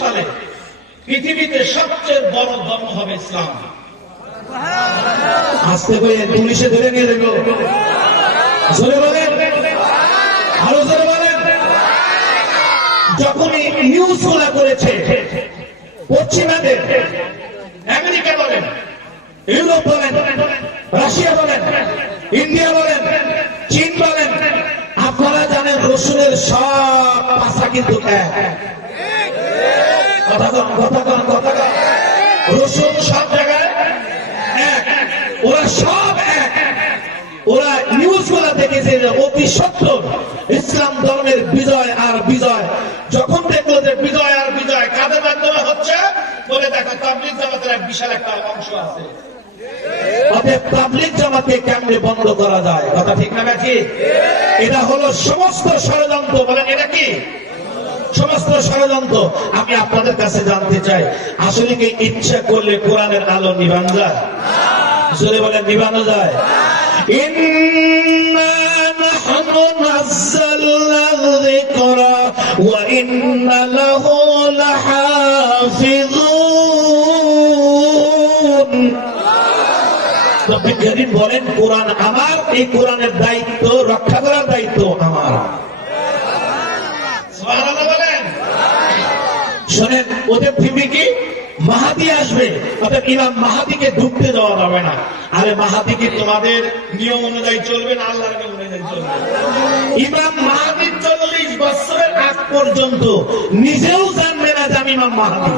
সালে পৃথিবীতে সবচেয়ে বড় ধর্ম হবে ইসলাম। আস্তে করে পুলিশে ধরে নিয়ে দেখো, জোরে বলেন, আরো জোরে বলেন। যখনই নিউজ গুলা করেছে পশ্চিমাদের, আমেরিকা বলেন, ইউরোপ বলেন, রাশিয়া বলেন, ইন্ডিয়া বলেন, চীন বলেন, আপনারা জানেন রসুলের সব ভাষা কিন্তু এক। কথা কন, রসুল সব জায়গায় এক, ওরা সব এক। ওরা নিউজ গুলা দেখেছে যে অতি সত্তর ইসলাম ধর্মের বিজয় আর বিজয়। যখন দেখলো যে বিজয় আর বিজয় কাদের মাধ্যমে হচ্ছে, বলে দেখো তাবলীগ জামাতের এক বিশাল একটা অংশ আছে, অতএব তাবলীগ জামাতকে কেমনে বন্ধ করা যায়? কথা ঠিক না নাকি? এটা হলো সমস্ত ষড়যন্ত্র। বলেন এটা কি সমস্ত ষড়যন্ত্র? আমি আপনাদের কাছে জানতে চাই, আসলে কি ইচ্ছা করলে কোরআনের আলো নিভানো যায়? জোরে বলেন, নিভানো যায়? ইন্না নাহনু নাযালনা যিকরা ওয়া ইন্না লাহু লাহাফিযুন। রব্বুল কারীম বলেন, কোরআন আমার, এই কোরআনের দায়িত্ব রক্ষা করার দায়িত্ব আমার। সুবহানাল্লাহ বলেন। শোনেন, ওদের থিমি কি? মাহাদি আসবে, অর্থাৎ ইমাম মাহাদিকে ঢুকতে দেওয়া যাবে না। আরে মাহাদি কি তোমাদের নিয়ম অনুযায়ী চলবে না আল্লাহর নিয়ম অনুযায়ী চলবে? ইমাম মাহাদি 40 বছরের আগ পর্যন্ত নিজেও জানবে না যে আমি ইমাম মাহাদি।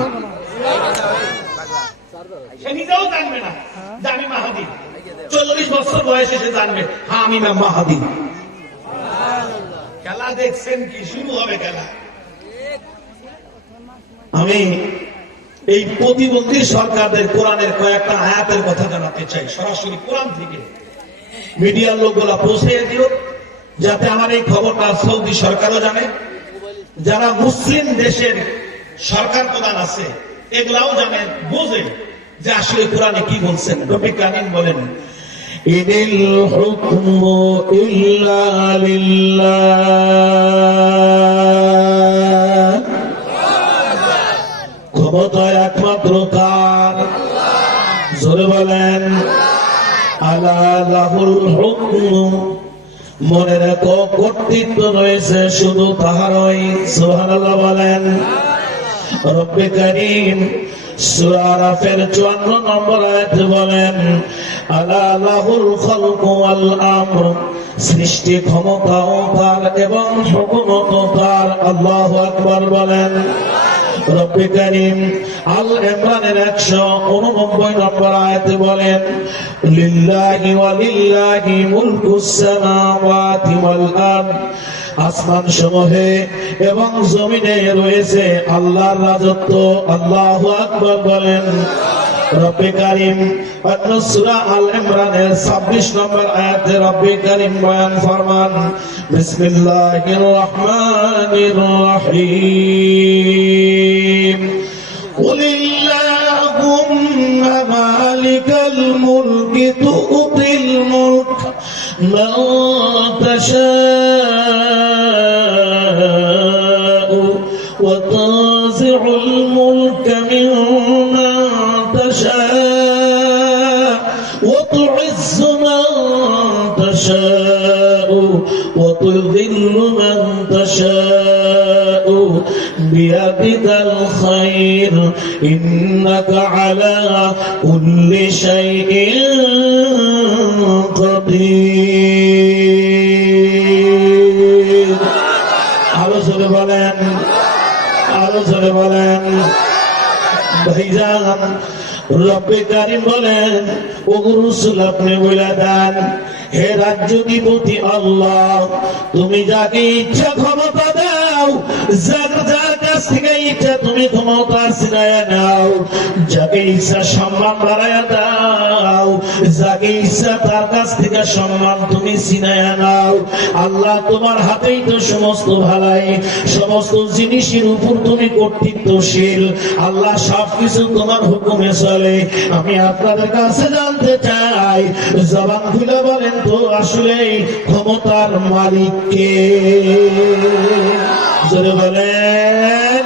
সে নিজেও জানবে না যে আমি মাহাদি। 40 বছর বয়সে সে জানবে, হ্যাঁ আমি ইমাম মাহাদি। খেলা দেখছেন কি? শুরু হবে খেলা। আমি এই প্রতিবন্ধী সরকারদের কোরআনের কয়েকটা আয়াতের কথা জানাতে চাই, সরাসরি কোরআন থেকে। মিডিয়ার লোকগুলা পৌঁছে দিও, যাতে আমার এই খবরটা সৌদি সরকারও জানে, যারা মুসলিম দেশের সরকার প্রধান আছে এগুলাও জানেন, বোঝে যে আসলে কোরআনে কি বলছেন। রব্বুল কারীম বলেন, ইনিল হুকমু ইল্লা লিল্লাহ। ক্ষমতা একমাত্র কার? জোরে বলেন, আলা লাহুল হুকমু। মনে রেখো, কর্তৃত্ব রয়েছে শুধু তাহারই। সুবহানাল্লাহ বলেন। রব্বুল কারীম সূরা আরাফের 54 নম্বর আয়াতে বলেন, আলা লাহুল খালকু ওয়াল আমর। সৃষ্টি ক্ষমতাও তার এবং হুকুমতও তার। আল্লাহু আকবার বলেন। রব্বুল কারীম আল ইমরানের 189 নম্বর আয়াতে বলেন, লিল্লাহি ওয়ালিল্লাহি মুলকুস সামাওয়াতি ওয়াল আরদ। আসমান সমূহে এবং জমিনে রয়েছে আল্লাহর রাজত্ব। আল্লাহু আকবার বলেন। রব্বুল কারীম অন্য সূরা আল ইমরানের 26 নম্বর আয়াতে রব্বুল কারীম বয়ান ফরমান, বিসমিল্লাহির রহমানির রহিম। কুলিল্লাহুম্মা মালিকাল মুলকি তু'তিল মুলক মান তাশাউ ওয়া তানজি'ুল মুলকা মিম্মান تشاء وتعز من تشاء وتذل من تشاء بيدك الخير إنك على كل شيء قدير. আরো জোরে বলেন, আরো জোরে বলেন। ভাইজান, রব্বুল কারীম বলেন, ও রাসূল আপনি বলে দেন, হে রাজ্যাধিপতি আল্লাহ, তুমি যাকে ইচ্ছা ক্ষমতা দাও, যার কাছ থেকে ইচ্ছা তুমি ক্ষমতা ছিনায়া নাও, যাকে ইচ্ছা সম্মান বাড়ায়া দাও, যাকে ইচ্ছা তার কাছ থেকে সম্মান তুমি ছিনায়া নাও। আল্লাহ, তোমার হাতেই তো সমস্ত ভালাই, সমস্ত জিনিসের উপর তুমি কর্তৃত্বশীল। আল্লাহ, সবকিছু তোমার হুকুমে চলে। আমি আপনাদের কাছে জানতে চাই, জবান খুলে বলেন তো আসলে ক্ষমতার মালিক কে? জোরে বলেন,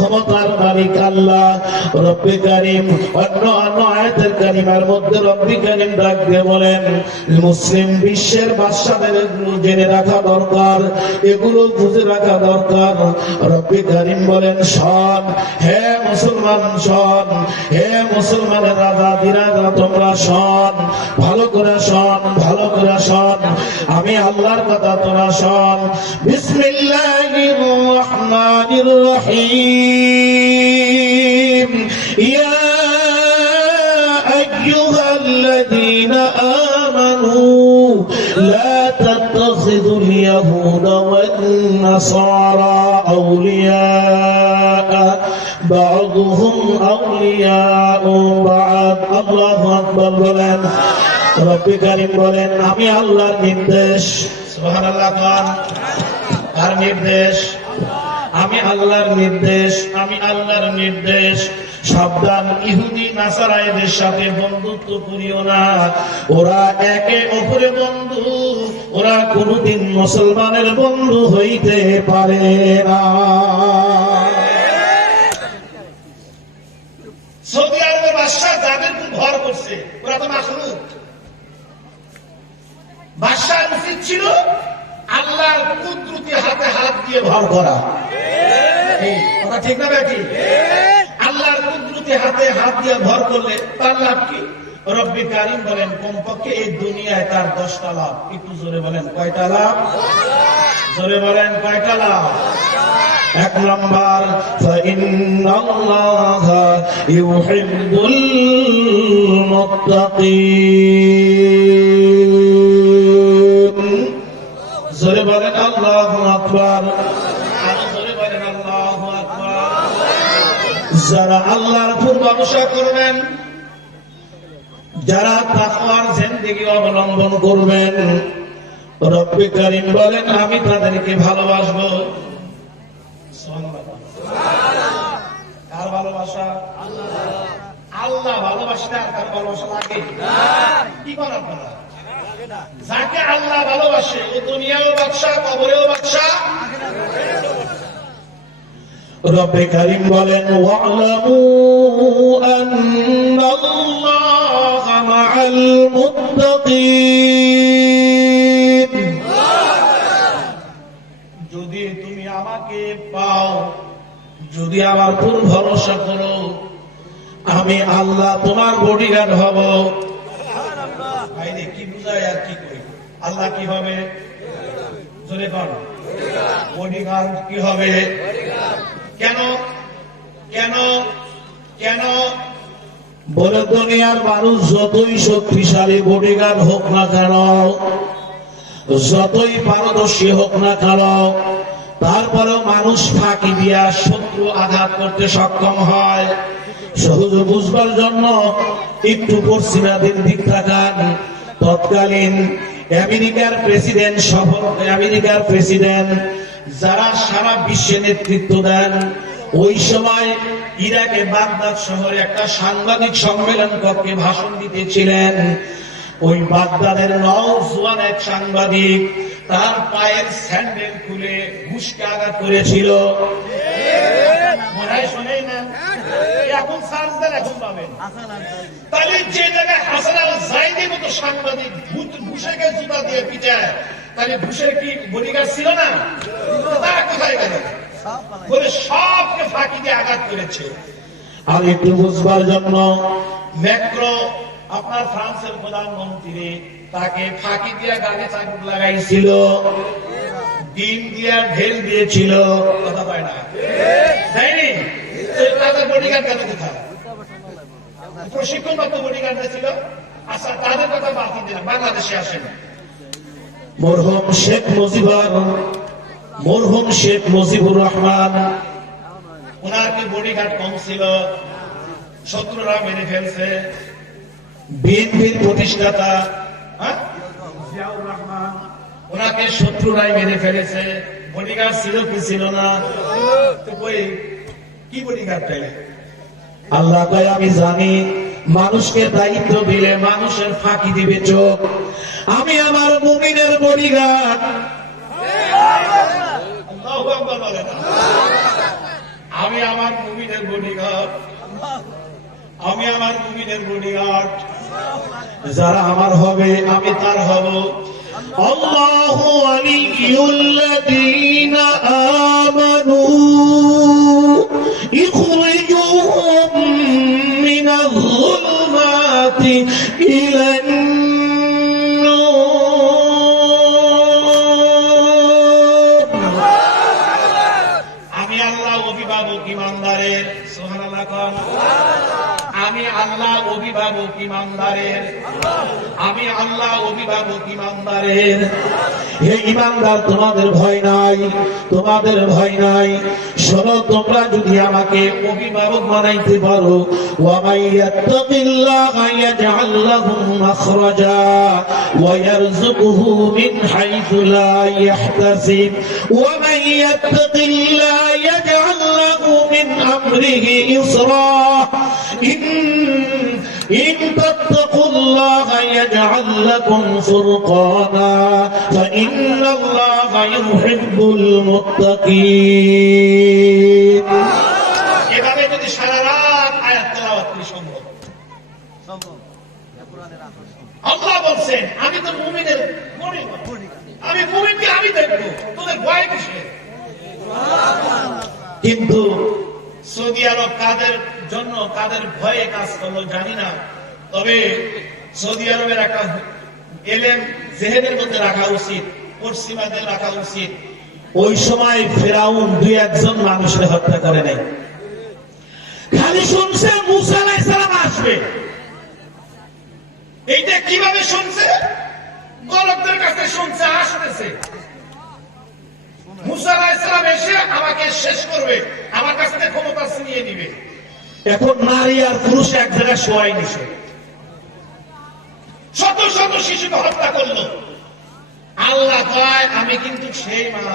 ক্ষমতার মালিক আল্লাহ রব্বে কারীম। অন্য আয়াতের কারিমার মধ্যে রব্বে কারীম ডাক দিয়ে বলেন, মুসলিম বিশ্বের বাদশাদের জেনে রাখা দরকার, এগুলো বুঝে রাখা দরকার। রব্বে কারীম বলেন, শোন হে মুসলমান, শোন হে মুসলমানের রাজা দিরাজা, তোমরা শোন, ভালো করে শোন, ভালো করে শোন, আমি আল্লাহর কথা তোরা শোন। বিসমিল্লাহির রহমানির রহিম। ইয়া আইয়ুহাল্লাযীনা আমানু লা তাত্তাখিযুল ইয়াহুদা ওয়ান নাসারা আউলিয়া বা'দুহুম আউলিয়াউ বা'দ। আল্লাহু আকবার বলেন। রব্বে কারীম বলেন, আমি আল্লাহর নির্দেশ। সুবহানাল্লাহ। কার নির্দেশ? আমি আল্লাহর নির্দেশ, আমি আল্লাহর নির্দেশ। সাবধান, ইহুদি নাসারাইদের সাথে বন্ধুত্ব করিও না, ওরা একে অপরে বন্ধু, ওরা কোনদিন মুসলমানের বন্ধু হইতে পারে না। সৌদি আরবের বাদশা যাদের উপর ভর করছে ওরা তো মাখলুক। বাদশার উচিত ছিল আল্লাহর কুদরতি হাতে হাত দিয়ে ভর করা। কথা ঠিক না বেটি? আল্লাহর কুদরতি হাতে হাত দিয়ে ভর করলে তার লাভ কি? রব্বে কারীম বলেন, কমপক্ষে এই দুনিয়ায় তার 10টা লাভ। একটু জোরে বলেন, কয়টা লাভ? জোরে বলেন, কয়টা লাভ? 1 নাম্বার, ফাইন্নাল্লাহা ইউহিব্বুল মুত্তাকিন। জোরে বলেন আল্লাহু আকবার। আরো জোরে বলেন আল্লাহু আকবার। যারা আল্লাহর উপর ভরসা করবেন, যারা তাকওয়ার জিন্দেগি অবলম্বন করবেন, রব্বে কারীম বলেন, আমি তাদেরকে ভালোবাসবো। কার ভালোবাসা? আল্লাহ ভালোবাসতে আর কার ভালোবাসা লাগে? কি করেন আপনারা? যাকে আল্লাহ ভালোবাসে ও দুনিয়াও বাদশা, কবরেও বাদশা। রব্বে কারীম বলেন, ওয়া'লামু আন্নাল্লাহা মা'আল মুত্তাকিন। যদি তুমি আমাকে পাও, যদি আমার উপর ভরসা করো, আমি আল্লাহ তোমার বডিগার্ড হব। ভাইরে কি বুঝায় আর কি কই? আল্লাহ কি হবে? জোরে বল। বডিগার্ড কি হবে? কেন? কেন? কেন? বলে দুনিয়ার মানুষ যতই শক্তিশালী বডিগার্ড হোক না কেন, যতই পারদর্শী হোক না কেন, তারপরেও মানুষ ফাঁকি দিয়া শত্রু আঘাত করতে সক্ষম হয়। সহজ বুঝবার জন্য একটু পশ্চিমাদের দিক তাকান। তৎকালীন আমেরিকার প্রেসিডেন্ট, সফল আমেরিকার প্রেসিডেন্ট যারা সারা বিশ্বে নেতৃত্ব দেন, ওই সময় ইরাকে বাগদাদ শহরে একটা সাংবাদিক সম্মেলন কক্ষে ভাষণ দিতেছিলেন। ওই বাগদাদের নওজোয়ান এক সাংবাদিক তার পায়ের স্যান্ডেল খুলে ঘুষকে আঘাত করেছিল। মনে হয় শোনেই না? এখন সার্চ দেন, এখন পাবেন। তাহলে যে জায়গায় হাসান আল জাইদির মতো সাংবাদিক ঘুষেকে জুতা দিয়ে পিটায়, তাহলে ঘুষের কি বডিগার্ড ছিল না? তারা কোথায় গেল? বলে সবকে ফাঁকি দিয়ে আঘাত করেছে। আর একটু বুঝবার জন্য, ম্যাক্রো আপনার ফ্রান্সের প্রধানমন্ত্রী, তাকে ফাঁকি দিয়ে গালে চাকুট লাগাইছিল, ডিম দিয়া ঢেল দিয়েছিল। কথা পায় না? তাইনি? তাদের বডিগার্ড কেন কোথায়? প্রশিক্ষণ প্রাপ্ত বডিগার্ড ছিল। আচ্ছা, তাদের কথা বাকি দিলাম, বাংলাদেশে আসেন। মরহুম শেখ মুজিবুর রহমান, ওনার কি বডিগার্ড কম ছিল? শত্রুরা মেরে ফেলছে। বিএনপির প্রতিষ্ঠাতা জিয়াউর রহমান, ওনাকে শত্রুরাই মেরে ফেলেছে। বডিগার্ড ছিল কি ছিল না? তো কি বডিগার্ড পেলে? আল্লাহ কয়, আমি জানি মানুষকে দায়িত্ব দিলে মানুষের ফাঁকি দিবে চোখ। আমি আমার মুমিনের বডিগার্ড। আমি আমার মুমিনের বডিগার্ড, আমি আমার মুমিনের বডিগার্ড। যারা আমার হবে আমি তার হব। আল্লাহু ওয়ালিয়ুল্লাযীনা আমানু ইখরিজুহুম মিনাল যুলমাতি ইলান নূর। আমি আল্লাহ অভিভাবক ইমানদারের, সুবহানাল্লাহ কোন। আমি আল্লাহ অভিভাবক ইমানদারের, আমি আল্লাহ অভিভাবক ইমানদারের। হে ইমানদার, তোমাদের ভয় নাই, তোমাদের ভয় নাই। শোনো, তোমরা যদি আমাকে অভিভাবক বানাইতে পারো, ওয়া মাইয়াত্তাকিল্লাহা ইয়াজআল লাহু মাখরাজা ওয়া ইয়ারযুকুহু মিন হাইথু লা ইয়াহতাসিব ওয়া মান ইয়াত্তাকিল্লাহা ইয়াজআল লাহু মিন আমরিহি ইসরা إن تتقوا الله يجعل لكم فرقانا فإن الله يحب المتقين। এভাবে যদি সারা রাত আয়াত তেলাওয়াত করি সম্ভব। আল্লাহ বলছেন আমি তো মুমিনের বডিগার্ড, আমি মুমিনকে আমি দেখবো, তোদের ভয় কিসের? কিন্তু সৌদি আরব কাদের জন্য কাদের ভয়ে কাজ করলো জানি না, তবে সৌদি আরবের একটা এলেম জেহেনের মধ্যে রাখা উচিত, পশ্চিমাদের রাখা উচিত। ওই সময় ফেরাউন দুই একজন মানুষের হত্যা করে নাই, খালি শুনছে মুসা আলাইহিস সালাম আসবে। এইটা কিভাবে শুনছে? গলকদের কাছে শুনছে আসতেছে, মুসা আলাইহিস সালাম এসে আমাকে শেষ করবে, আমার কাছ থেকে ক্ষমতা ছিনিয়ে নিবে। এখন নারী আর পুরুষ এক জায়গায় শোয়াই নিছে, শত শত শিশুকে হত্যা করলো। আল্লাহ কয় আমি কিন্তু সেই মাল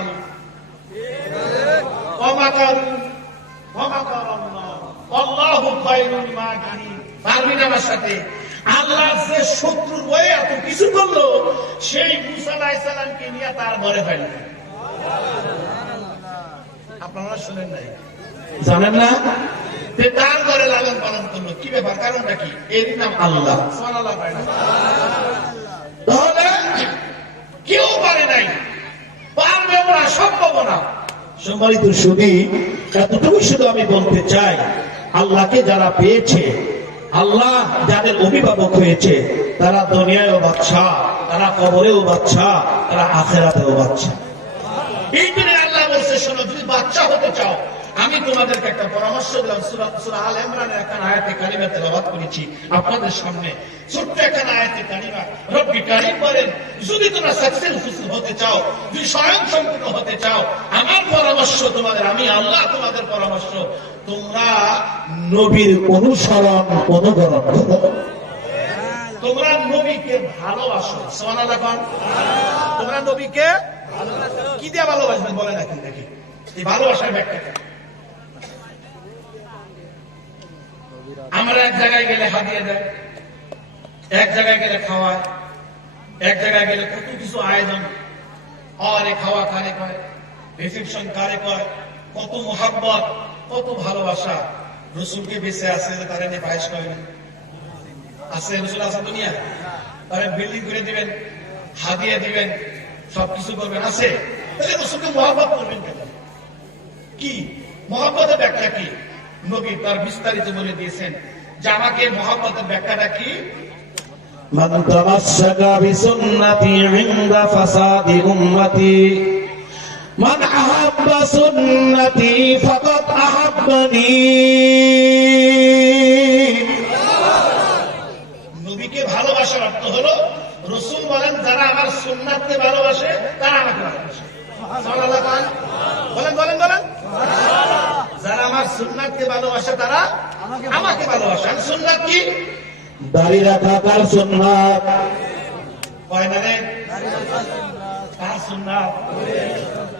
আল্লাহু খায়রুল মাকিরিন। পারবি না আমার সাথে? আল্লাহ যে শত্রুর বয়ে এত কিছু করলো, সেই মুসা আলাইহিস সালামকে নিয়ে তার ঘরে ফেলল। আপনারা শুনেন নাই? জানেন না? যে তার ঘরে লালন পালন করলো, কি ব্যাপার? কারণটা কি? এর নাম আল্লাহ। সুবহানাল্লাহ। তাহলে কেউ পারে নাই, পারবেও না, সম্ভব না। সম্মানিত সুধী, এতটুকু শুধু আমি বলতে চাই, আল্লাহকে যারা পেয়েছে, আল্লাহ যাদের অভিভাবক হয়েছে, তারা দুনিয়ায়ও বাদশা, তারা কবরেও বাদশা, তারা আখিরাতেও বাদশা। এই জন্য আল্লাহ বলছে শোনো, যদি বাচ্চা হতে চাও, আমি তোমাদেরকে একটা পরামর্শ দিলাম। সূরা আল ইমরানের একটা আয়াতে কারিমা তেলাওয়াত করেছি আপনাদের সামনে, ছোট্ট একটা আয়াতে কারিমা। রব্বি কারীম বলেন, যদি তোমরা সাকসেসফুল হতে চাও, যদি স্বয়ং সম্পূর্ণ হতে চাও, আমার পরামর্শ তোমাদের, আমি আল্লাহ তোমাদের পরামর্শ, তোমরা নবীর অনুসরণ অনুকরণ করো। তোমরা নবীকে ভালোবাসো। সুবহানাল্লাহ। তোমরা নবীকে কি দিয়ে ভালোবাসবেন বলেন এখন দেখি, এই ভালোবাসার ব্যাখ্যা। আমরা এক জায়গায় গেলে হাদিয়া দেয়, এক জায়গায় গেলে খাওয়ায়, এক জায়গায় গেলে কত কিছু আয়োজন, আরে খাওয়া কারে কয়, রিসেপশন কারে কয়, কত মোহাব্বত, কত ভালোবাসা। রসুলকে বেঁচে আছে, তারা নিয়ে পায়েস করে না আছে? রসুল আছে দুনিয়া, তারা বিল্ডিং করে দিবেন, হাদিয়া দিবেন, সবকিছু করবেন, আছে? তাহলে রসুলকে মহব্বত করবেন কেন? কি মহব্বতের ব্যাখ্যা কি? নবী তার বিস্তারিত বলে দিয়েছেন যে আমাকে মহব্বতের ব্যাখ্যাটা কি। মান তামাসসাকা বিসুন্নতি ইনদা ফাসাদি উম্মতি মান আহাব্বা সুন্নতি ফাকাদ আহাব্বানি। নবীকে ভালোবাসার অর্থ হলো, রসুল বলেন যারা আমার সুন্নাতকে ভালোবাসে তারা আমাকে ভালোবাসে। সুবহানাল্লাহ। বলেন বলেন বলেন। যারা আমার সুন্নাতকে ভালোবাসে তারা আমাকে ভালোবাসে। আর সুন্নাত কি? দাড়ি রাখা কার সুন্নাত? কয় না রে? কার সুন্নাত?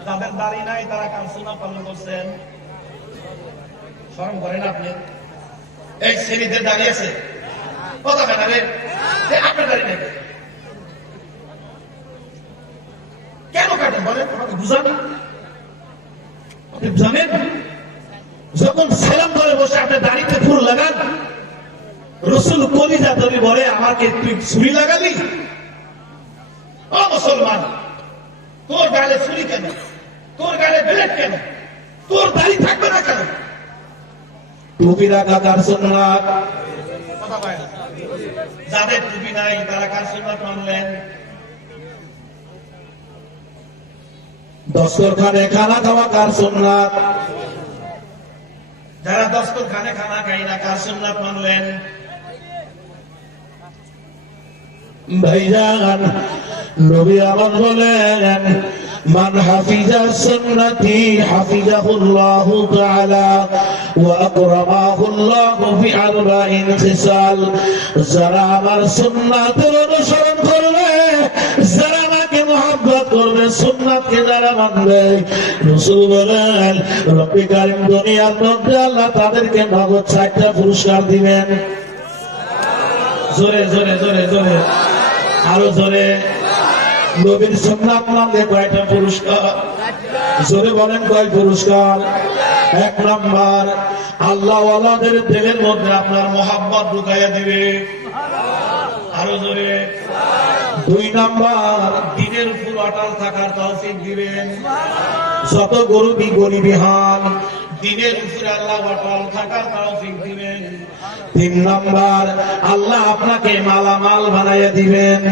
যাদের দাড়ি নাই তারা কার সুন্নাত পালন করছেন? শরম করেন আপনি? এই ছেলেদের দাড়ি আছে, কথা কেন রে? আপনার দাড়ি নাই কেন কাটেন বলেন? আমাকে বুঝান, আপনি জানেন? যখন সালাম করে বসে আপনি দাড়িতে ফুল লাগান, রসুল কলিজা ধরে বলে আমাকে তুই ছুরি লাগালি? ও মুসলমান, তোর গালে ছুরি কেন? তোর গালে ব্লেড কেন? তোর দাড়ি থাকবে না কেন? টুপি রাখা কার সুন্নাত? কথা বলেন। যাদের টুপি নাই তারা কার সুন্নাত মানলেন? দস্তরখানে খানা খাওয়া কার সুন্নাত? যারা দস্তরখানে খানা খাই না কার সুন্নাত মানলেন? ভাইজান, নবী আমার বলেন, মান হাফিজা সুন্নতি হাফিজাহুল্লাহু তাআলা ওয়া আকরামাহুল্লাহু ফি আরবাইন খিসাল। যারা আমার সুন্নাতের অনুসরণ করবে, যারা আমাকে মহব্বত করবে, সুন্নাতকে যারা মানবে, রাসূল বলেন রব্বি কারীম দুনিয়ার মধ্যে আল্লাহ তাদেরকে নগদ 4টা পুরস্কার দিবেন। জোরে জোরে জোরে জোরে, আরো জোরে। নবীর সুন্নাত মানলে কয়টা পুরস্কার? জোরে বলেন, কয় পুরস্কার? 1 নাম্বার, আল্লাহ ওয়ালাদের দিলের মধ্যে আপনার মহব্বত ঢুকাইয়া দিবে। আরো জোরে। 2 নাম্বার, দ্বীনের উপর অটল থাকার তৌফিক দিবেন। যত গরিবি হান, দ্বীনের উপরে আল্লাহ অটল থাকার তৌফিক দিবেন। 3 নাম্বার, আল্লাহ আপনাকে মালামাল বানাইয়া দিবেন,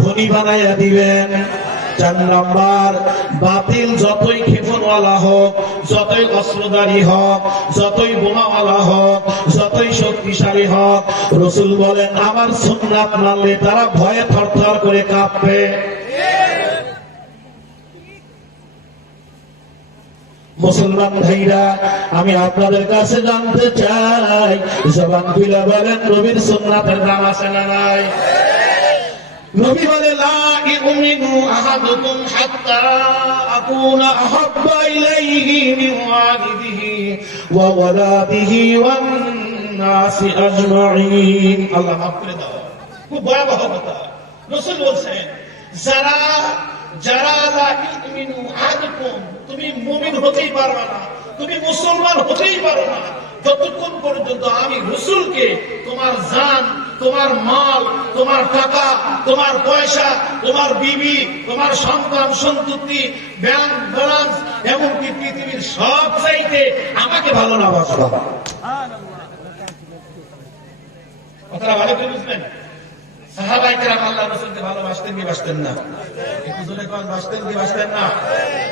ধনী বানাইয়া দিবেন। 4 নাম্বার, বাতিল যতই ক্ষেপণওয়ালা হোক, যতই অস্ত্রধারী হোক, যতই বোমাওয়ালা হোক, যতই শক্তিশালী হোক, রাসূল বলেন আমার সুন্নাত মানলে তারা ভয়ে থরথর করে কাঁপবে। মুসলমান ভাইরা, আমি আপনাদের কাছে জানতে চাই, জবান খুলে বলেন নবীর সুন্নাতের দাম আছে না নাই? নবী বলে লা ইউমিনু আহাদুকুম হাত্তা আকুনা আহাব্বা ইলাইহি মিন ওয়ালিদিহি ওয়া ওয়ালাদিহি ওয়ান নাসি আজমাইন। আল্লাহ মাফ করে দাও। খুব ভয়াবহ কথা। রাসূল বলেন যারা লা ইউমিনু আহাদুকুম, তুমি মুমিন হতেই পারবে না, তুমি মুসলমান হতেই পারো না যতক্ষণ পর্যন্ত আমি রাসূলকে তোমার জান, তোমার মাল, তোমার টাকা, তোমার পয়সা, তোমার বিবি, তোমার সন্তান সন্ততি, ব্যাংক ব্যালেন্স, এমনকি পৃথিবীর সব চাইতে আমাকে ভালো না বাসবা। কথাটা ভালো করে বুঝবেন। সাহাবায়ে কেরাম আল্লাহ রাসূলকে ভালোবাসতেন কি বাসতেন না? একটু জোরে কোন, বাসতেন কি বাসতেন না?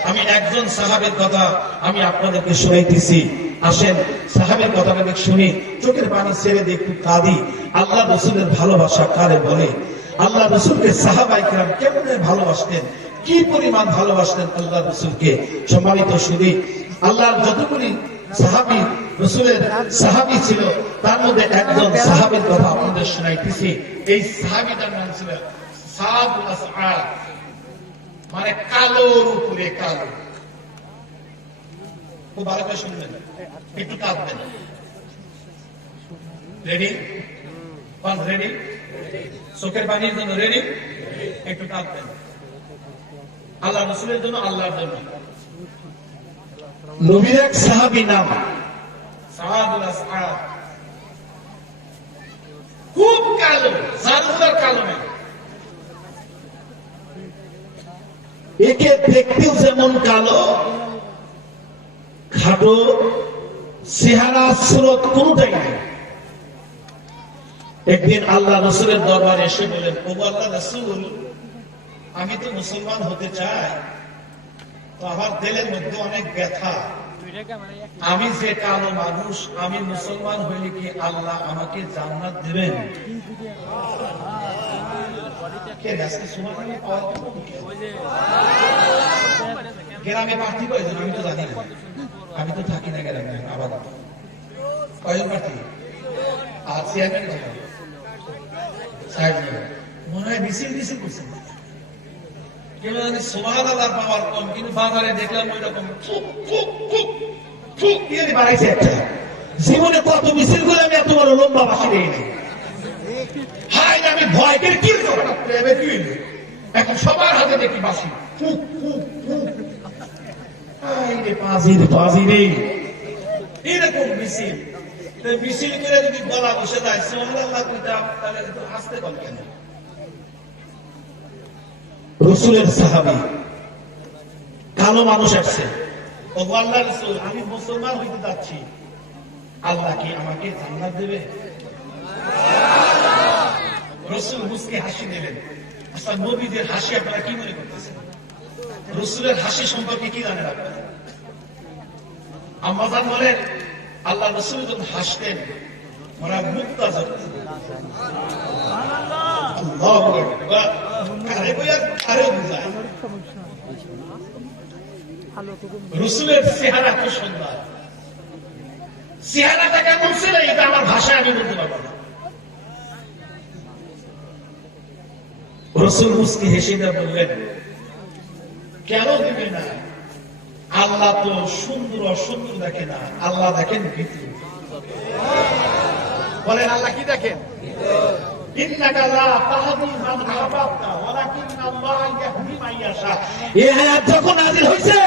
আমি একজন সাহাবীর কথা আমি আপনাদেরকে শোনাইতেছি। আসেন সাহাবীর কথাটা শুনি, চোখের পানি ছেড়ে দিয়ে একটু কাঁদি। আল্লাহ রাসূলের ভালোবাসা কারে বলে? আল্লাহ রাসূলকে সাহাবায়ে কেরাম কেমনে ভালোবাসতেন, কি পরিমাণ ভালোবাসতেন আল্লাহ রাসূলকে। সম্মানিত সুধী, আল্লাহর যতগুলি সাহাবী রাসূলের সাহাবী ছিল, তার মধ্যে একজন সাহাবীর কথা আপনাদের শোনাইতেছি। এই সাহাবীটার নাম ছিল সাদুল আসআদ, মানে কালোর উপরে কালো। খুব ভালো করে শুনবেন, একটু কাঁদবেন। রেডি? কোন রেডি? চোখের পানির জন্য রেডি? একটু কাঁদবেন। আল্লাহ রাসূলের জন্য, আল্লাহর জন্য। নবীর এক সাহাবী নাম সাদুল আসআদ, খুব কালো, জারুদার কালো না। একে দেখতেও যেমন কালো, খাটো, চেহারা সুরত কোনটাই নেই। একদিন আল্লাহ রাসূলের দরবারে এসে বলেন, ও আল্লাহ রাসূল, আমি তো মুসলমান হতে চাই, তো আমার দিলের মধ্যে অনেক ব্যথা। আমি যে কালো মানুষ, আমি মুসলমান হইলে কি আল্লাহ আমাকে জান্নাত দেবেন? গ্রামে প্রার্থী কয়জন আমি তো জানি না, আমি তো থাকি না গ্রামে। আবার কয়জন প্রার্থী? আর চেয়ারম্যান মনে হয় মিছিল মিছিল করছে। কেউ জানি সুবহানাল্লাহ পাওয়ার কম, কিন্তু বাজারে দেখলাম ওই রকম বাড়াইছে একটা। জীবনে কত মিছিল করে আমি এত বড় লম্বা বাসি দেই নাই। হাই, আমি ভয় করে কি এখন সবার হাতে দেখি বাসি। এরকম মিছিল, মিছিল করে যদি গলা বসে যায় সুবহানাল্লাহ কইতাম, তাহলে একটু হাসতে কম কেন? রসুলের সাহাবী কালো মানুষ আসছে, ও আল্লাহ রসুল আমি মুসলমান হইতে যাচ্ছি, আল্লাহ কি আমাকে জান্নাত দেবে? রসুল মুসকে হাসি দিলেন। আচ্ছা, নবীদের হাসি আপনারা কি মনে করতেছেন? রসুলের হাসি সম্পর্কে কি জানেন আপনারা? আম্মাজান বলেন আল্লাহ রসুল যখন হাসতেন ওরা মুক্তা ধরতেন। আল্লাহু আকবার। কারে কইয়া কারে বুঝায়? রসুলের চেহারা খুব সুন্দর। চেহারাটা কেমন ছিল এটা আমার ভাষায় আমি বলতে পারবো না। রসুল মুস্কি হেসে দিয়ে বললেন, কেন দিবে না? আল্লাহ তো সুন্দর অসুন্দর দেখে না, আল্লাহ দেখেন ভিতর। বলেন আল্লাহ কি দেখেন? ইন্নাকা লা তাহদি মান আহবাবতা ওয়ালাকিন্নাল্লাহ ইয়াহদি মান ইয়াশা। এই আয়াত যখন নাযিল হইছে,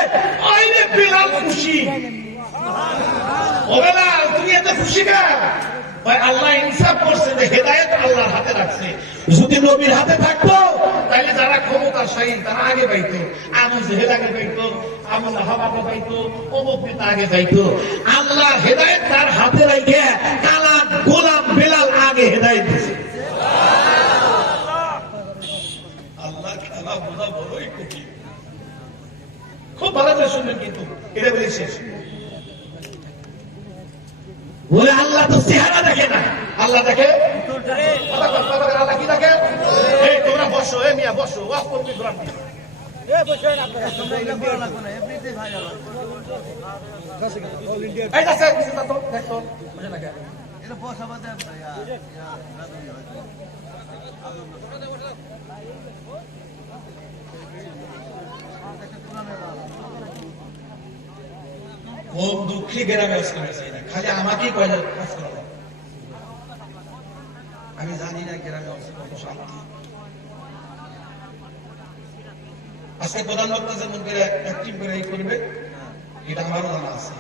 আইরে বেলাল খুশি। ও বেলাল, তুমি এত খুশি কেন? ভাই আল্লাহ ইনসাফ করছে যে হেদায়েত আল্লাহর হাতে রাখছে। যদি নবীর হাতে থাকতো তাহলে যারা ক্ষমতাশালী তারা আগে পাইতো, আবু জেহেল আগে পাইতো, আবু লাহাব আগে পাইতো, অমুক নেতা আগে পাইতো। আল্লাহ হেদায়েত তার হাতে রাখে কালা গোলাম বেলাল আগে হেদায়েত দিয়েছে। আল্লাহ খেলা বোঝা বড়ই কঠিন। খুব ভালো করে শুনবেন কিন্তু এটা বলে শেষ। বলে আল্লাহ তো চেহারা দেখে না, আল্লাহ দেখে আল্লাহ কি দেখে? এই তোমরা বসো, এ মিয়া বসো, ওয়াজ করবি কোরআন দিয়ে। এই যাচ্ছে তো দেখো বুঝে না কেন? এটা বসা বাদে কোন দুঃখী গ্রামে চাই না, খালি আমাকেই কয়লা কাজ করা। আমি জানি না গ্রামে কত শান্তি। আজকে প্রধান বক্তা যেমন করে অ্যাক্টিভ করে এই করবে, এটা আমারও জানা আছে।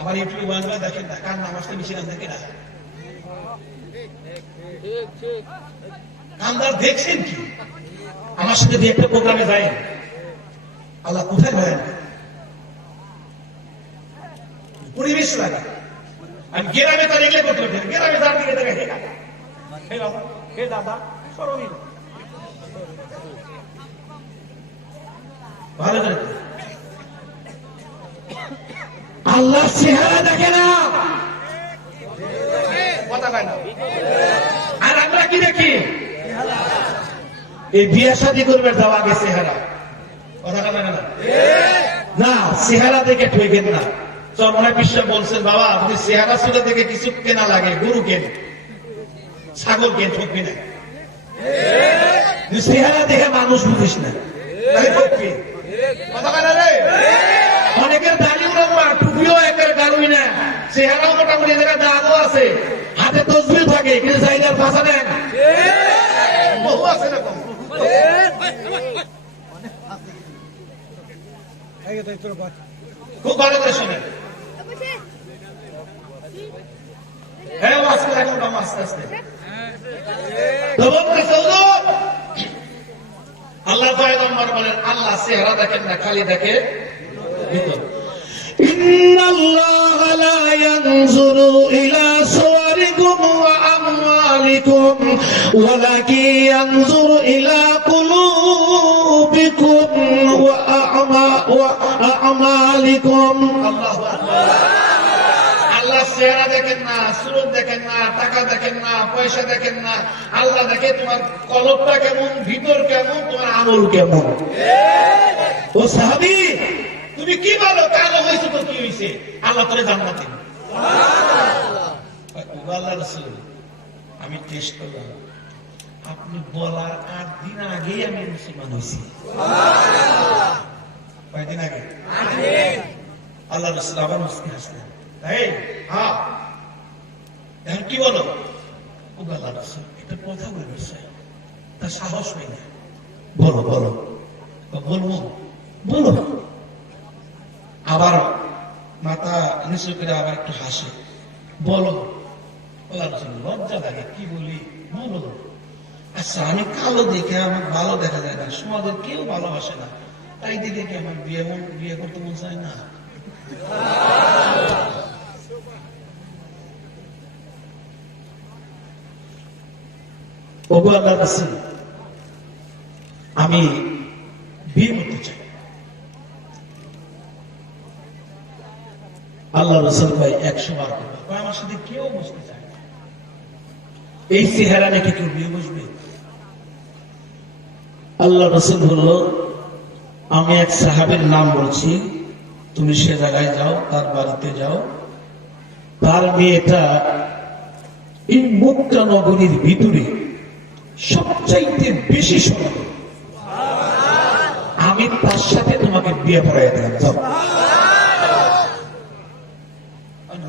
আমার ইউটিউবে বাংলা দেখেন না, কার নাম আসতে বেশি নাম দেখে না। কান্দার দেখছেন কি? আমার সাথে দিয়ে একটা প্রোগ্রামে যায়, আল্লাহ কোথায় হয় পরিবেশ লাগে। আমি গ্রামে তার এগুলো করতে পারছি, গ্রামে যার দিকে দেখে হে বাবা, হে দাদা, সরমিল ভালো করে আল্লাহ চেহারা দেখে না, কথা কয় না। আর আমরা কি দেখি? এই বিয়ে শাদী করবে যাও আগে চেহারা, কথা কয় না। না, চেহারা দেখে ঠইকেন না। চরমনায় বিশ্বাস বলছেন, বাবা আপনি চেহারা সুরে দেখে কিছু কেনা লাগে, গরু কেন, ছাগল কেন, ঠকবি না। চেহারা দেখে মানুষ বুঝিস না, ঠকবি। অনেকের দাড়িও লম্বা, টুপিও একের গাড়ুই না, চেহারাও মোটামুটি জায়গায় দাগও আছে, হাতে তসবিহ থাকে, কিন্তু জায়গার ভাষা নেন বহু আছে এরকম। খুব ভালো করে শোনেন। হ্যাঁ, আস্তে এখন কম, আস্তে আস্তে। আল্লাহ পয়গম্বর বলেন আল্লাহ চেহারা দেখেন না, খালি দেখে ভিতর। ইন্নাল্লাহা লা ইয়ানজুরু ইলা সুওয়ারিকুম ওয়া আমওয়ালিকুম ওয়ালাকিন ইয়ানজুরু ইলা কুলুবিকুম ওয়া আমালিকুম। আল্লাহু আকবার। আল্লাহ চেহারা দেখেন না, সুরত দেখেন না, টাকা দেখেন না, পয়সা দেখেন না। আল্লাহ দেখে তোমার কলবটা কেমন, ভিতর কেমন, তোমার আমল কেমন। ও সাহাবী, তুমি কি বলো? কালো হয়েছে তো কি হয়েছে? আল্লাহ তোরে জান্নাত দিবেন। আল্লাহ রাসূল, আমি টেস্ট করলাম, আপনি বলার 8 দিন আগেই আমি মুসলমান হয়েছি। কয়দিন আগে? আল্লাহ রাসূল আবার মুস্কি হাসলেন। এই হ্যাঁ, এখন কি বলো? ও আল্লাহ রাসূল, একটা কথা বলবে তার সাহস হয় না। বলো বলো। বলবো বলো। আবার মাথা নিচু করে আবার একটু হাসে, বলো। আল্লাহ রাসূল লজ্জা লাগে, কি বলি, বলো। আচ্ছা, আমি কালো দেখে আমার ভালো দেখা যায় না, সমাজের কেউ ভালোবাসে না, তাই দেখে কি আমার বিয়ে করতে মন চায় না? ওগো আল্লাহর রাসূল, আমি বিয়ে করতে চাই। আল্লাহ রাসূল ভাই 100 বার করবে, আমার সাথে কেউ বসতে চায় না। এই চেহারা নাকি কেউ বিয়ে বসবে? আল্লাহ রাসূল বলল, আমি এক সাহাবীর নাম বলছি, তুমি সে জায়গায় যাও, তার বাড়িতে যাও, তার মেয়েটা এই মক্কা নগরীর ভিতরে সবচাইতে বেশি সুন্দর, আমি তার সাথে তোমাকে বিয়ে পড়াই দিলাম, যাও।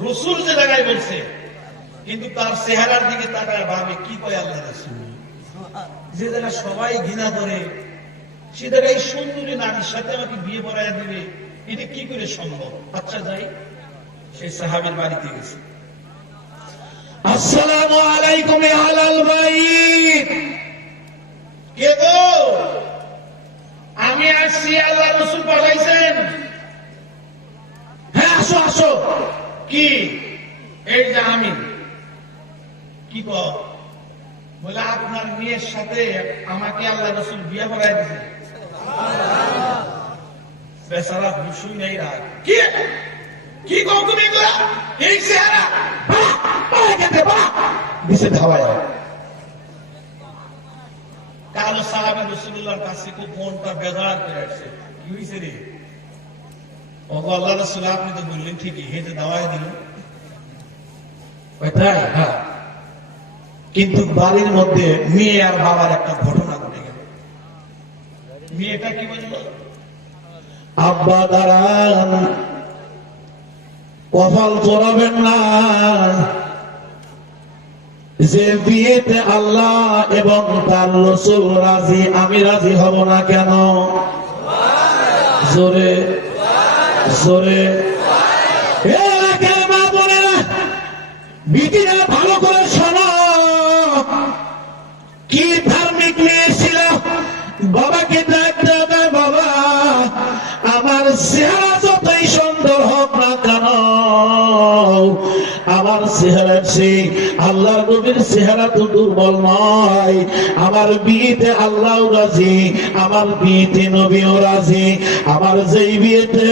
রসুল যে জায়গায় বলছে, কিন্তু তার চেহারার দিকে তাকায় ভাবে কি কয় আল্লাহ রাসূল। যে জায়গায় সবাই ঘৃণা করে, সে জায়গায় সুন্দরী নারীর সাথে আমাকে বিয়ে পড়াইয়া দিবে, এটা কি করে সম্ভব? আচ্ছা যাই, সেই সাহাবীর বাড়িতে গেছে। আসসালামু আলাইকুম আহলাল বাইত। কে গো? আমি আসছি, আল্লাহ রাসূল পাঠাইছেন। হ্যাঁ, আসো আসো। কি? এই যে আমি। কি কও? বলে আপনার মেয়ের সাথে আমাকে আল্লাহ রাসূল বিয়ে পড়াই দিয়েছে। বেচারা হুঁশই নেই রাগ। কি কি কও তুমি এগুলা? এই চেহারা দিছে ধাওয়ায়। কালো সাহাবী রাসূলুল্লাহর কাছে খুব মনটা বেজার করে আসছে। কি হইছে রে? ও আল্লাহ রাসূল, আপনি তো বললেন ঠিকই, হেঁটে দাওয়ায় দিল। ওইটাই, হ্যাঁ। কিন্তু বাড়ির মধ্যে মেয়ে আর বাবার একটা ঘটনা ঘটে গেল। মেয়েটা কি বলল? আব্বা দাঁড়ান, কপাল চড়াবেন না, যে বিয়েতে আল্লাহ এবং তার রাসূল রাজি, আমি রাজি হব না কেন? জোরে জোরে। মা বোনেরা, বিটিরা ভালো করে শোনো, কি ধার্মিক মেয়ে ছিল। বাবাকে ডাক দেবে, বাবা আমার চেহারা যতই সুন্দর হোক না কেন, আমার চেহারা সেই আল্লাহর নবীর চেহারা তো দুর্বল নয়। আমার বিয়েতে আল্লাহ রাজি, আমার বিয়েতে নবীও রাজি। আমার যেই বিয়েতে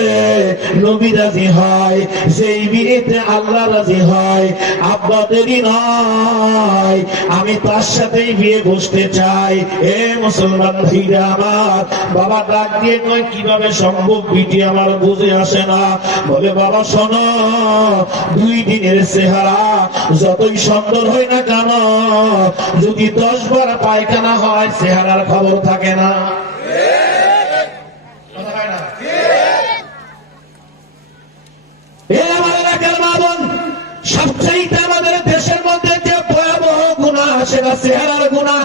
নবী রাজি হয়, যেই বিয়েতে আল্লাহ রাজি হয়, আব্বা দেরি নয়, আমি তার সাথেই বিয়ে বসতে চাই। এ মুসলমান ভাইরা আমার, বাবা ডাক দিয়ে কয়, কিভাবে সম্ভব? বিটি আমার বুঝে আসে না। বলে, বাবা শোনো, 2 দিনের চেহারা যতই সুন্দর হয় না কেন, যদি 10 বার পায়খানা হয়, চেহারার খবর থাকে না। কথা হয় না? এ আমার এলাকার মা বোন, সবচাইতে আমাদের দেশের মধ্যে যে ভয়াবহ গুনাহ, সেটা চেহারার গুনাহ।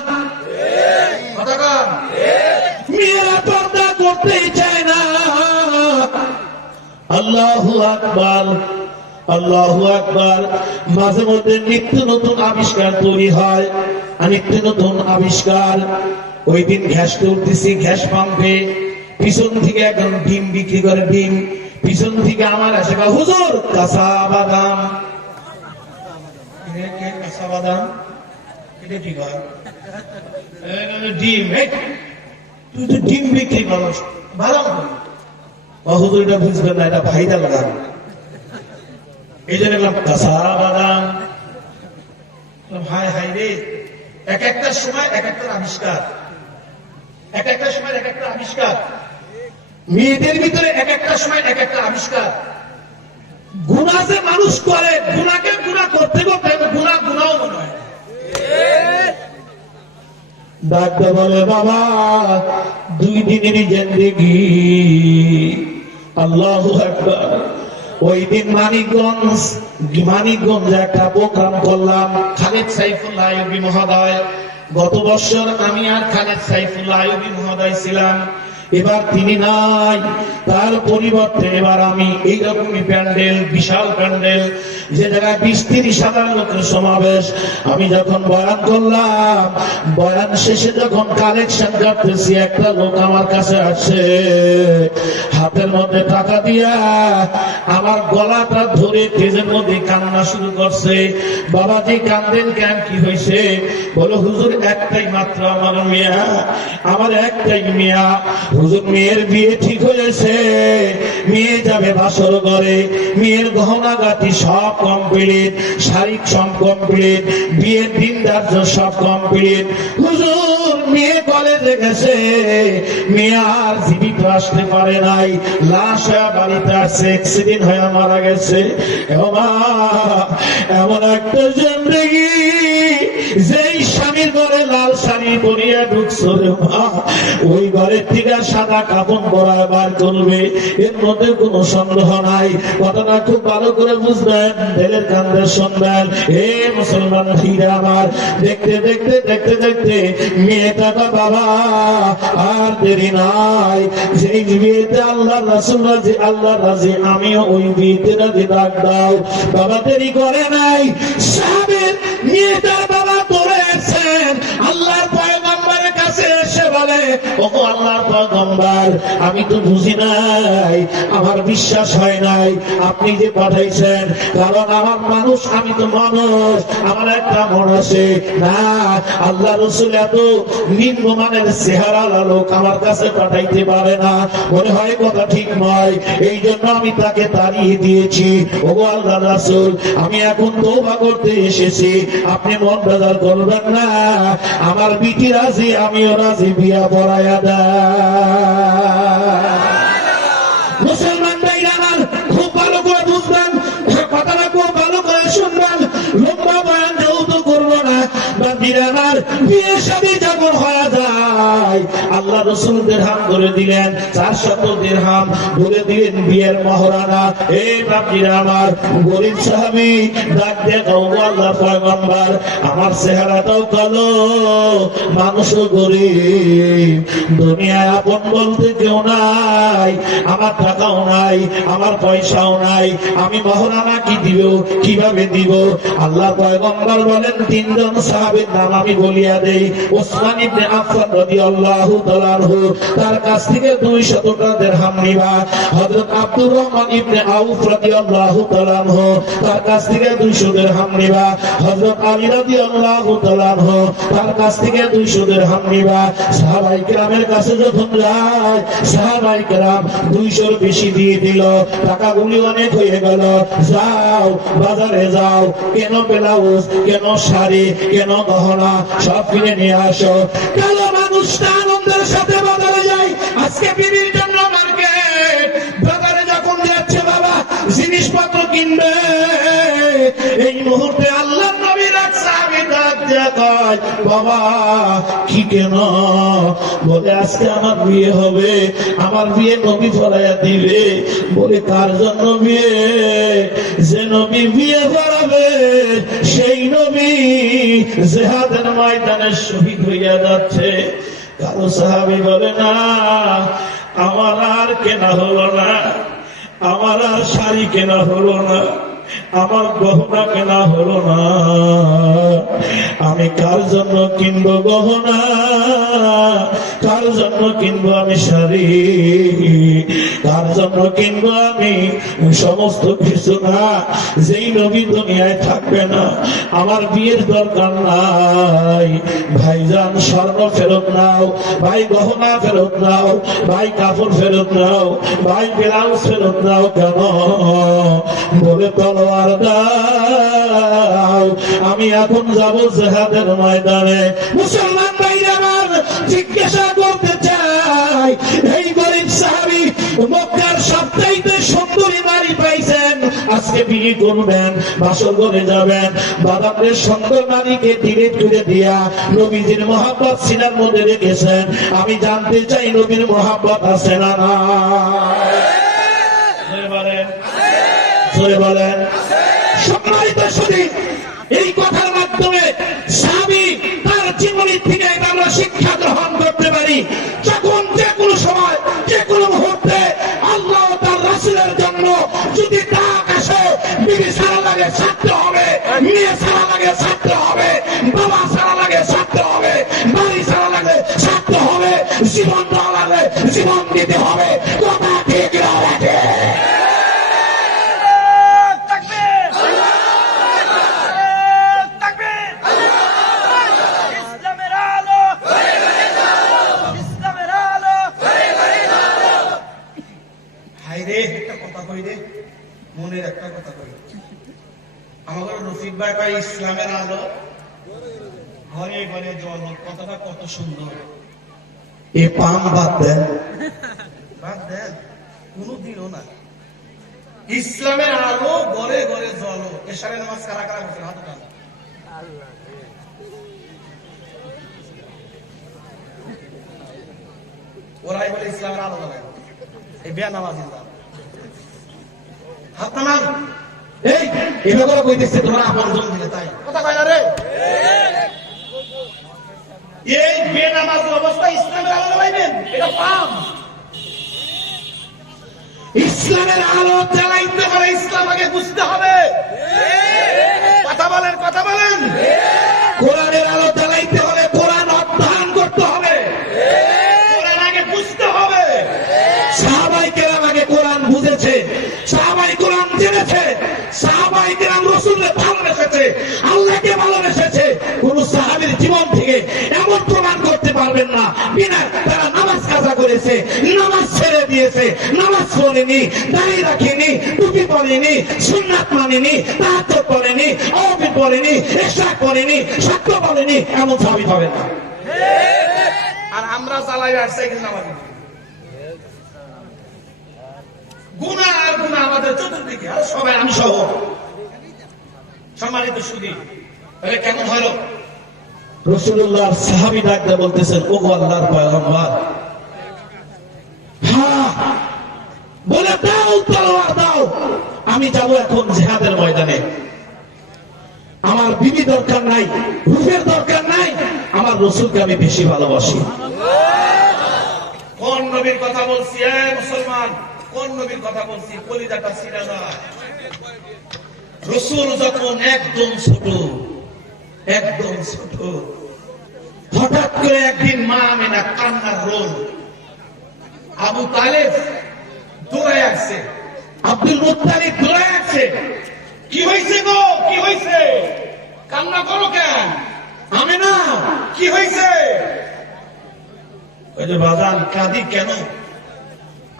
কথা কন। মেয়েরা পর্দা করতেই চায় না। আল্লাহু আকবার, আল্লাহু আকবার। মাঝে মধ্যে নিত্য নতুন আবিষ্কার তৈরি হয়, নিত্য নতুন আবিষ্কার। ওই দিন ঘ্যাস তুলতেছি, গ্যাস পাম্পে পিছন থেকে একজন ডিম বিক্রি করে, ডিম পিছন থেকে আমার আসে, হুজুর কাঁচা বাদাম। কাঁচা বাদাম এটা কি কয়? ডিম। তুই তো ডিম বিক্রি করস, বাদাম হুজুর এটা বুঝবেন না, এটা ভাইরাল গান। এই জন্য কাঁচা বাদাম। হাই হাই রে, এক একটা সময় এক একটা আবিষ্কার, এক একটা সময় এক একটা আবিষ্কার। মেয়েদের ভিতরে এক একটা সময় এক একটা আবিষ্কার। গুনাহ যে মানুষ করে, গুনাহকে গুনাহ করতে করতে গুনাহ গুনাও মনে হয়। ডাকতে বলে, বাবা 2 দিনেরই জিন্দেগি। আল্লাহু আকবার। ওই দিন মানিকগঞ্জে একটা প্রোগ্রাম করলাম। খালেদ সাইফুল্লাহ আইয়ুবী মহোদয়, গত বছর আমি আর খালেদ সাইফুল্লাহ আইয়ুবী মহোদয় ছিলাম। এবার তিনি নাই, তার পরিবর্তে এবার আমি এইরকমই প্যান্ডেল, বিশাল প্যান্ডেল, যে জায়গায় 20-30,000 লোকের সমাবেশ, আমি যখন বয়ান করলাম, বয়ান শেষে যখন কালেকশন করতেছি, একটা লোক আমার কাছে আসছে, হাতের মধ্যে টাকা দিয়া আমার গলাটা ধরে তেজের মধ্যে কান্না শুরু করছে। বাবাজি কান্দেন কেন, কি হয়েছে? বলো হুজুর একটাই মাত্র আমার মেয়া, আমার একটাই মেয়া হুজুর, মেয়ের বিয়ে ঠিক হয়েছে, মেয়ে যাবে বাসর ঘরে, মেয়ের গহনা গাটি সব কমপ্লিট, শাড়ি সব কমপ্লিট, বিয়ের দিন ধার্য সব কমপ্লিট। হুজুর মেয়ে কলেজে গেছে, মেয়ে আর জীবিত আসতে পারে নাই, লাশ হয়ে বাড়িতে আসছে, অ্যাক্সিডেন্ট হয়ে মারা গেছে। এমন একটা জিন্দেগি, যেই স্বামীর ঘরে লাল শাড়ি পরিয়া ঢুকছো রে মা, ওই ঘরের থেকে সাদা কাপড় পরায় বার করবে, এর মধ্যে কোনো সন্দেহ নাই। কথাটা খুব ভালো করে বুঝবেন, ঢেলের কান্দে শুনবেন। এ মুসলমান ভাইরা আমার, দেখতে দেখতে দেখতে দেখতে মেয়েটা বাবা আর দেরি নাই, যেই বিয়েতে আল্লাহ রাসূল রাজি, আল্লাহ রাজি, আমিও ওই বিয়েতে রাজি, ডাক দাও বাবা। দেরি করে নাই, সাহাবের মেয়েটার বাবা পড়ে আছেন, আল্লাহর পয়গম্বরের কাছে এসে বলে, ওগো আল্লাহর পয়গম্বর, আমি তো বুঝি নাই, আমার বিশ্বাস হয় নাই আপনি যে পাঠাইছেন, কারণ আমার মানুষ, আমি তো মানুষ, আমার একটা মন আছে না, আল্লাহ রাসূল এত নিম্নমানের চেহারা লোক আমার কাছে পাঠাইতে পারে না, মনে হয় কথা ঠিক নয়, এই জন্য আমি তাকে তাড়িয়ে দিয়েছি। ওগো আল্লাহ রাসূল, আমি এখন তওবা করতে এসেছি, আপনি মন বেজার করবেন না, আমার বিটি রাজি, আমিও রাজি, বিয়া পড়ায়া দেন। মুসলমান ভাইরা আমার, খুব ভালো করে বুঝবেন, কথাটা খুব ভালো করে শুনবেন, লম্বা বয়ান যেহেতু করবো না। বান্দিরা আমার, বিয়ে শাদী যখন হয়ে যায়, আল্লাহ রাসূল দিরহাম করে দিলেন, 400 দিরহাম বলে দিলেন বিয়ের মহরানা। এই বান্দিরা আমার, গরিব সাহাবী ডাক দিয়ে কও, আল্লাহর পয়গম্বর, আমার চেহারাটাও কালো, মানুষও গরিব, দুনিয়ায় আপন বলতে কেউ নাই, আমার টাকাও নাই, আমার পয়সাও নাই, আমি মহরানা কি দিব, কিভাবে দিব? আল্লাহর পয়গম্বর বলেন, 3 জন সাহাবীর নাম আমি বলিয়া দেই। ওসমান ইবনে আফফান রাদিয়াল্লাহু তাআলা আনহু, তার কাছ থেকে 200 দিরহাম নিবা। হযরত আব্দুর রহমান ইবনে আউফ রাদিয়াল্লাহু তাআলা আনহু, তার কাছ থেকে 200 দিরহাম নিবা। হযরত আলী রাদিয়াল্লাহু তাআলা আনহু, তার কাছ থেকে 200 দিরহাম নিবা। সাহাবায়ে কেরামের কাছে যখন যায়, সাহাবায়ে কেরাম 200 বেশি দিয়ে দিল, টাকাগুলি অনেক হয়ে গেল। যাও বাজারে যাও, কেন ব্লাউজ, কেন শাড়ি, কেন গহনা, সব কিনে নিয়ে আসো। কালো মানুষটা আনন্দের সাথে বাজারে যায়, আজকে বিবির জন্য মার্কেট, বাজারে যখন যাচ্ছে বাবা জিনিসপত্র কিনবে, এই মুহূর্তে আল্লাহর নবীর এক সাহাবী ডাক দিয়ে কয়, বাবা কি কেন? বলে আজকে আমার বিয়ে হবে, আমার বিয়ে নবী পড়াইয়া দিবে। বলে কার জন্য বিয়ে? যে নবী বিয়ে পড়াবে সেই নবী জিহাদের ময়দানে শহীদ হইয়া যাচ্ছে। কারো সাহাবী বলে, না আমার আর কেনা হলো না, আমার আর শাড়ি কেনা হলো না, আমার গহনা কেনা হলো না, আমি কার জন্য কিনবো গহনা, কার জন্য কিনবো আমি শাড়ি, কার জন্য কিনবো আমি সমস্ত কিছু না, যেই নবী দুনিয়ায় থাকবে না, আমার বিয়ের দরকার নাই। ভাইজান স্বর্ণ ফেরত নাও, ভাই গহনা ফেরত নাও, ভাই কাপড় ফেরত নাও, ভাই ব্লাউজ ফেরত নাও। কেন? বলে তলোয়ার দাও, আমি এখন যাব জিহাদের ময়দানে। মুসলমান ভাইরা আমার, জিজ্ঞাসা করতে চাই, এই গরিব সাহাবী মক্কার সবচাইতে সুন্দরী নারী পাইছেন, আজকে বিয়ে করবেন, বাসর ঘরে যাবেন, বাদামের সুন্দর নারীকে ডিলিট করে দিয়া নবীজির মহব্বত সিনার মধ্যে রেখেছেন। আমি জানতে চাই নবীর মহব্বত আছে না না? বলেন। সম্মানিত শুধু এই কথার মাধ্যমে স্বামী তার জীবনী থেকে আমরা শিক্ষা গ্রহণ করতে পারি। যখন যে কোনো সময় লাগে ছাড়তে হবে, মেয়ে ছাড়া লাগে ছাড়তে হবে, বাবা ছাড়া লাগে ছাড়তে হবে, বাড়ি ছাড়া লাগে ছাড়তে হবে, জীবন দেওয়া লাগে জীবন দিতে হবে। কথা ঠিক না রাখে? মনের একটা কথা কই, আমাদের রফিক ভাই ভাই ইসলামের আলো ঘরে ঘরে জল, কথাটা কত সুন্দর। এ পাম বাদ দেন, বাদ দেন, কোনদিনও না। ইসলামের আলো ঘরে ঘরে জল, এশারে নামাজ কারা কারা করছে হাত উঠান। ওরাই বলে ইসলামের আলো লাগায়, এই বেয়া নামাজি হাত নামান। এই এভাবে কইতেছে তোমরা আপন জল দিলে তাই কথা কয় না রে। এই বেনামাজ অবস্থায় ইসলামের আলো লাগাইবেন, এটা পাপ। ইসলামের আলো জ্বালাইতে হলে ইসলাম আগে বুঝতে হবে। কথা বলেন, কথা বলেন। কোরআনের আলো জ্বালাইতে হলে কোরআন অধ্যয়ন করতে হবে, কোরআন আগে বুঝতে হবে। সাহাবাই কেরাম আগে কোরআন বুঝেছে, সাহাবাই কোরআন জেনেছে, সাহাবাই কেরাম রাসূলকে ভালোবেসেছে, আল্লাহকে ভালোবেসেছে। কোন সাহাবীর জীবন থেকে এমন প্রমাণ করতে পারবেন না বিনা তারা নামাজ কাজা করেছে, নামাজ ছেড়ে দিয়েছে, নামাজ পড়েনি, দাঁড়িয়ে রাখেনি, টুপি পরেনি, সুন্নাত মানেনি, তাহাজ্জুদ পড়েনি, আওয়াবির পড়েনি, ইশরাক পড়েনি, সত্য বলেনি, এমন সাহাবী পাবেন না। আর আমরা চালাই আসছে কিন্তু নামাজ গুনাহ আর গুনাহ আমাদের চতুর্দিকে, আর সবাই আমি সহ। সম্মানিত সুধী, তাহলে কেমন হলো? রাসূলুল্লাহর সাহাবী ডাকতে বলতেছেন, ওগো আল্লাহর পয়গম্বর, হ্যাঁ বলে দাও, তলোয়ার দাও, আমি যাব এখন জিহাদের ময়দানে। আমার বিবি দরকার নাই, রূপের দরকার নাই, আমার রাসূলকে আমি বেশি ভালোবাসি। কোন নবীর কথা বলছি এ মুসলমান? কোন নবীর কথা বলছি? কলিজাটা ছিঁড়া যায়। রাসূল যখন একদম ছোট, একদম ছোট, হঠাৎ করে একদিন মা আমিনা কান্নার রোল, আবু তালেব দৌড়ায় আসছে, আব্দুল মুত্তালিব দৌড়ায় আসছে। কি হয়েছে গো, কি হয়েছে? কান্না করো কেন? আমিনা কি হয়েছে? বাজান কাঁদি কেন?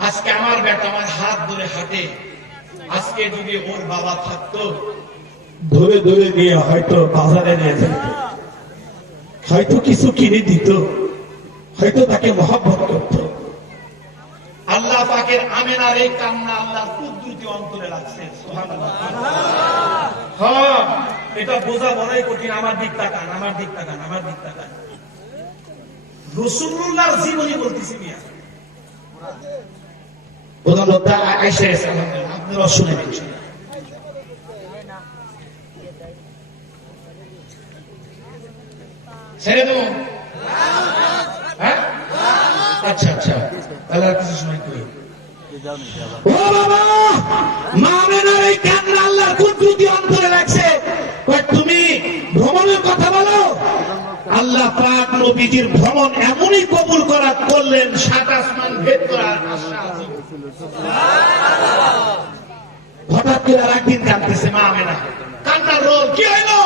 আজকে আমার বেটা আমার হাত ধরে হাঁটে, আজকে যদি ওর বাবা থাকতো ধরে ধরে নিয়ে হয়তো বাজারে নিয়ে যেত, হয়তো কিছু কিনে দিত, হয়তো তাকে মহব্বত করত। আল্লাহ পাকের আমেনার এই কান্না আল্লাহর কুদরতি অন্তরে লাগছে। সুবহানাল্লাহ। হ্যাঁ, এটা বোঝা বড়ই কঠিন। আমার দিক তাকান, আমার দিক তাকান, আমার দিক তাকান। রাসূলুল্লাহর জীবনী বলতেছি মিয়া। প্রধানমন্ত্রী আয়েশা রাদিয়াল্লাহু, আপনারা শুনে নিন। ছেড়ে দেবো? হ্যাঁ, আচ্ছা আচ্ছা, তাহলে আর কিছু সময় করি। ও বাবা, মা আমিনার এই কান্না আল্লাহর কুদরতি অন্তরে লাগছে। তুমি ভ্রমণের কথা বলো, আল্লাহ পাক নবীজির ভ্রমণ এমনই কবুল করা করলেন, সাত আসমান ভেদ করার আশা আছে। হঠাৎ করে আর একদিন কাঁদতেছে মা আমেনা, কান্নার রোল। কি হইলো,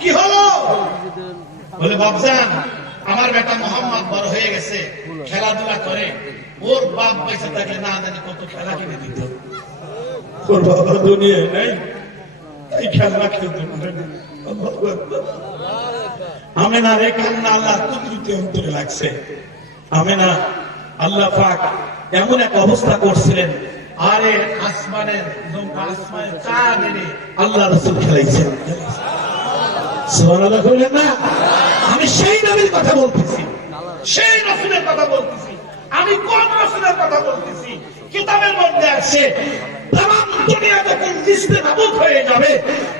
কি হলো? বলে বাপজান, আমার বেটা মোহাম্মদ বড় হয়ে গেছে, খেলাধুলা করে, ওর বাপ বেঁচে থাকলে না জানি কত খেলা কিনে দিত। ওর বাবা দুনিয়ায় নাই, এই খেলনা খেলতে পারে না। আমেনার এই কান্না আল্লাহর কুদরতি অন্তরে লাগছে। আমেনা আল্লাহ পাক এমন এক অবস্থা করছিলেন, আরে আসমানের চাঁদ এনে আল্লাহ রাসূল খেলাইছেন। সুবহানাল্লাহ বললেন না? আমি সেই নবীর কথা বলতেছি, সেই রাসূলের কথা বলতেছি। আমি কোন রাসূলের কথা বলতেছি? কিতাবের মধ্যে আছে, তামাম দুনিয়া যখন নিস্তেনাবুদ হয়ে যাবে,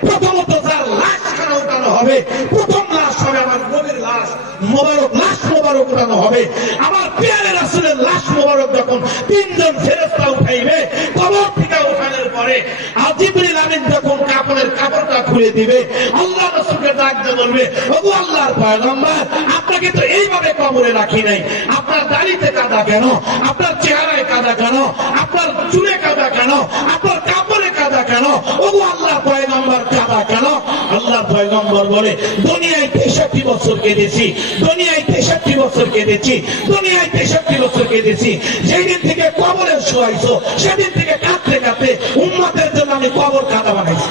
প্রথমত যার লাশখানা উঠানো হবে, প্রথম লাশ হবে আমার নবীর লাশ মোবারক, লাশ মোবারক উঠানো হবে। আমার প্রিয় রাসূলের লাশ মোবারক যখন তিনজন ফেরেশতা উঠাইবে, কবর থেকে উঠানোর পরে আর জিবরিল আমিন যখন কাফনের দরজা খুলে দিবে। আল্লাহ রাসূলকে ডাক দিয়ে বলবে, ওগো আল্লাহর পয়গম্বর, আপনাকে তো এইভাবে কবরে রাখি নাই, আপনার দাড়িতে কাদা কেন, আপনার চেহারায় কাদা কেন, আপনার চুলে কাদা কেন, আপনার কাপড়ে কাদা কেন, ওগো আল্লাহর পয়গম্বর কাদা কেন? আল্লাহর পয়গম্বর বলে, দুনিয়ায় 63 বছর কেঁদেছি, দুনিয়ায় 63 বছর কেঁদেছি, দুনিয়ায় 63 বছর কেঁদেছি। যেদিন থেকে কবরে শোয়াইছো সেদিন থেকে কাঁদতে কাঁদতে উম্মতের জন্য আমি কবর কাদা বানাইছি।